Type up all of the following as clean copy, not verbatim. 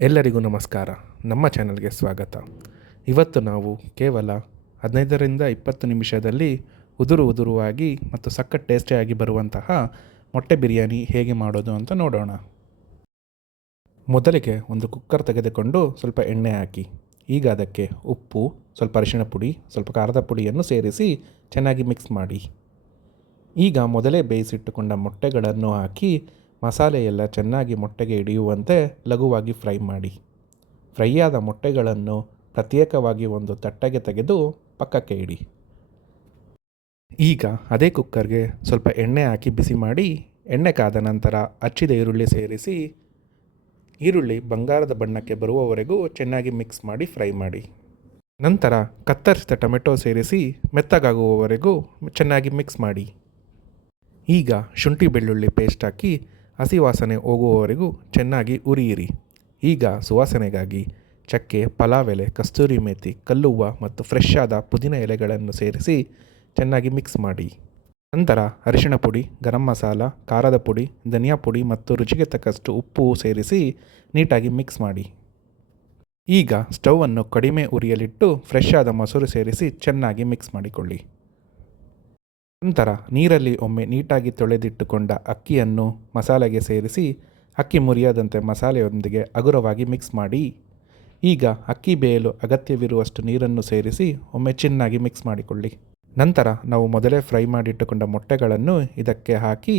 ಎಲ್ಲರಿಗೂ ನಮಸ್ಕಾರ. ನಮ್ಮ ಚಾನಲ್ಗೆ ಸ್ವಾಗತ. ಇವತ್ತು ನಾವು ಕೇವಲ 15ರಿಂದ 20 ನಿಮಿಷದಲ್ಲಿ ಉದುರುವಾಗಿ ಮತ್ತು ಸಖತ್ ಟೇಸ್ಟಿಯಾಗಿ ಬರುವಂತಹ ಮೊಟ್ಟೆ ಬಿರಿಯಾನಿ ಹೇಗೆ ಮಾಡೋದು ಅಂತ ನೋಡೋಣ. ಮೊದಲಿಗೆ ಒಂದು ಕುಕ್ಕರ್ ತೆಗೆದುಕೊಂಡು ಸ್ವಲ್ಪ ಎಣ್ಣೆ ಹಾಕಿ, ಈಗ ಅದಕ್ಕೆ ಉಪ್ಪು, ಸ್ವಲ್ಪ ಅರಿಶಿಣ ಪುಡಿ, ಸ್ವಲ್ಪ ಖಾರದ ಪುಡಿಯನ್ನು ಸೇರಿಸಿ ಚೆನ್ನಾಗಿ ಮಿಕ್ಸ್ ಮಾಡಿ. ಈಗ ಮೊದಲೇ ಬೇಯಿಸಿಟ್ಟುಕೊಂಡ ಮೊಟ್ಟೆಗಳನ್ನು ಹಾಕಿ ಮಸಾಲೆ ಎಲ್ಲ ಚೆನ್ನಾಗಿ ಮೊಟ್ಟೆಗೆ ಹಿಡಿಯುವಂತೆ ಲಘುವಾಗಿ ಫ್ರೈ ಮಾಡಿ. ಫ್ರೈ ಆದ ಮೊಟ್ಟೆಗಳನ್ನು ಪ್ರತ್ಯೇಕವಾಗಿ ಒಂದು ತಟ್ಟೆಗೆ ತೆಗೆದು ಪಕ್ಕಕ್ಕೆ ಇಡಿ. ಈಗ ಅದೇ ಕುಕ್ಕರ್ಗೆ ಸ್ವಲ್ಪ ಎಣ್ಣೆ ಹಾಕಿ ಬಿಸಿ ಮಾಡಿ, ಎಣ್ಣೆ ಕಾದ ನಂತರ ಹಚ್ಚಿದ ಈರುಳ್ಳಿ ಸೇರಿಸಿ ಈರುಳ್ಳಿ ಬಂಗಾರದ ಬಣ್ಣಕ್ಕೆ ಬರುವವರೆಗೂ ಚೆನ್ನಾಗಿ ಮಿಕ್ಸ್ ಮಾಡಿ ಫ್ರೈ ಮಾಡಿ. ನಂತರ ಕತ್ತರಿಸಿದ ಟೊಮೆಟೊ ಸೇರಿಸಿ ಮೆತ್ತಗಾಗುವವರೆಗೂ ಚೆನ್ನಾಗಿ ಮಿಕ್ಸ್ ಮಾಡಿ. ಈಗ ಶುಂಠಿ ಬೆಳ್ಳುಳ್ಳಿ ಪೇಸ್ಟ್ ಹಾಕಿ ಹಸಿ ವಾಸನೆ ಹೋಗುವವರೆಗೂ ಚೆನ್ನಾಗಿ ಉರಿಯಿರಿ. ಈಗ ಸುವಾಸನೆಗಾಗಿ ಚಕ್ಕೆ, ಪಲಾವ್ ಎಲೆ, ಕಸ್ತೂರಿ ಮೇಥಿ, ಕಲ್ಲುವ್ವ ಮತ್ತು ಫ್ರೆಶ್ ಆದ ಪುದೀನ ಎಲೆಗಳನ್ನು ಸೇರಿಸಿ ಚೆನ್ನಾಗಿ ಮಿಕ್ಸ್ ಮಾಡಿ. ನಂತರ ಅರಿಶಿಣ ಪುಡಿ, ಗರಂ ಮಸಾಲ, ಖಾರದ ಪುಡಿ, ಧನಿಯಾ ಪುಡಿ ಮತ್ತು ರುಚಿಗೆ ತಕ್ಕಷ್ಟು ಉಪ್ಪು ಸೇರಿಸಿ ನೀಟಾಗಿ ಮಿಕ್ಸ್ ಮಾಡಿ. ಈಗ ಸ್ಟವನ್ನು ಕಡಿಮೆ ಉರಿಯಲಿಟ್ಟು ಫ್ರೆಶ್ ಆದ ಮೊಸರು ಸೇರಿಸಿ ಚೆನ್ನಾಗಿ ಮಿಕ್ಸ್ ಮಾಡಿಕೊಳ್ಳಿ. ನಂತರ ನೀರಲ್ಲಿ ಒಮ್ಮೆ ನೀಟಾಗಿ ತೊಳೆದಿಟ್ಟುಕೊಂಡ ಅಕ್ಕಿಯನ್ನು ಮಸಾಲೆಗೆ ಸೇರಿಸಿ ಅಕ್ಕಿ ಮುರಿಯದಂತೆ ಮಸಾಲೆಯೊಂದಿಗೆ ಹಗುರವಾಗಿ ಮಿಕ್ಸ್ ಮಾಡಿ. ಈಗ ಅಕ್ಕಿ ಬೇಯಲು ಅಗತ್ಯವಿರುವಷ್ಟು ನೀರನ್ನು ಸೇರಿಸಿ ಒಮ್ಮೆ ಚೆನ್ನಾಗಿ ಮಿಕ್ಸ್ ಮಾಡಿಕೊಳ್ಳಿ. ನಂತರ ನಾವು ಮೊದಲೇ ಫ್ರೈ ಮಾಡಿಟ್ಟುಕೊಂಡ ಮೊಟ್ಟೆಗಳನ್ನು ಇದಕ್ಕೆ ಹಾಕಿ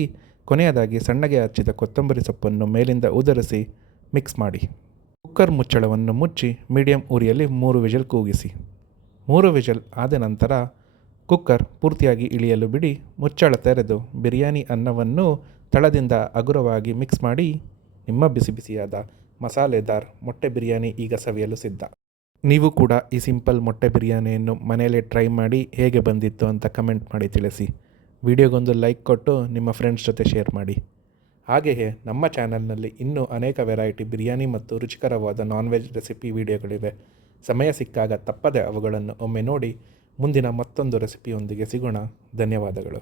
ಕೊನೆಯದಾಗಿ ಸಣ್ಣಗೆ ಹಚ್ಚಿದ ಕೊತ್ತಂಬರಿ ಸೊಪ್ಪನ್ನು ಮೇಲಿಂದ ಉದುರಿಸಿ ಮಿಕ್ಸ್ ಮಾಡಿ. ಕುಕ್ಕರ್ ಮುಚ್ಚಳವನ್ನು ಮುಚ್ಚಿ ಮೀಡಿಯಂ ಉರಿಯಲ್ಲಿ 3 ವಿಷಲ್ ಕೂಗಿಸಿ. 3 ವಿಷಲ್ ಆದ ನಂತರ ಕುಕ್ಕರ್ ಪೂರ್ತಿಯಾಗಿ ಇಳಿಯಲು ಬಿಡಿ. ಮುಚ್ಚಳ ತೆರೆದು ಬಿರಿಯಾನಿ ಅನ್ನವನ್ನು ತಳದಿಂದ ಹಗುರವಾಗಿ ಮಿಕ್ಸ್ ಮಾಡಿ. ನಿಮ್ಮ ಬಿಸಿ ಬಿಸಿಯಾದ ಮಸಾಲೆದಾರ್ ಮೊಟ್ಟೆ ಬಿರಿಯಾನಿ ಈಗ ಸವಿಯಲು ಸಿದ್ಧ. ನೀವು ಕೂಡ ಈ ಸಿಂಪಲ್ ಮೊಟ್ಟೆ ಬಿರಿಯಾನಿಯನ್ನು ಮನೆಯಲ್ಲೇ ಟ್ರೈ ಮಾಡಿ ಹೇಗೆ ಬಂದಿತ್ತು ಅಂತ ಕಮೆಂಟ್ ಮಾಡಿ ತಿಳಿಸಿ. ವಿಡಿಯೋಗೊಂದು ಲೈಕ್ ಕೊಟ್ಟು ನಿಮ್ಮ ಫ್ರೆಂಡ್ಸ್ ಜೊತೆ ಶೇರ್ ಮಾಡಿ. ಹಾಗೆಯೇ ನಮ್ಮ ಚಾನಲ್ನಲ್ಲಿ ಇನ್ನೂ ಅನೇಕ ವೆರೈಟಿ ಬಿರಿಯಾನಿ ಮತ್ತು ರುಚಿಕರವಾದ ನಾನ್ ವೆಜ್ ರೆಸಿಪಿ ವಿಡಿಯೋಗಳಿವೆ. ಸಮಯ ಸಿಕ್ಕಾಗ ತಪ್ಪದೆ ಅವುಗಳನ್ನು ಒಮ್ಮೆ ನೋಡಿ. ಮುಂದಿನ ಮತ್ತೊಂದು ರೆಸಿಪಿಯೊಂದಿಗೆ ಸಿಗೋಣ. ಧನ್ಯವಾದಗಳು.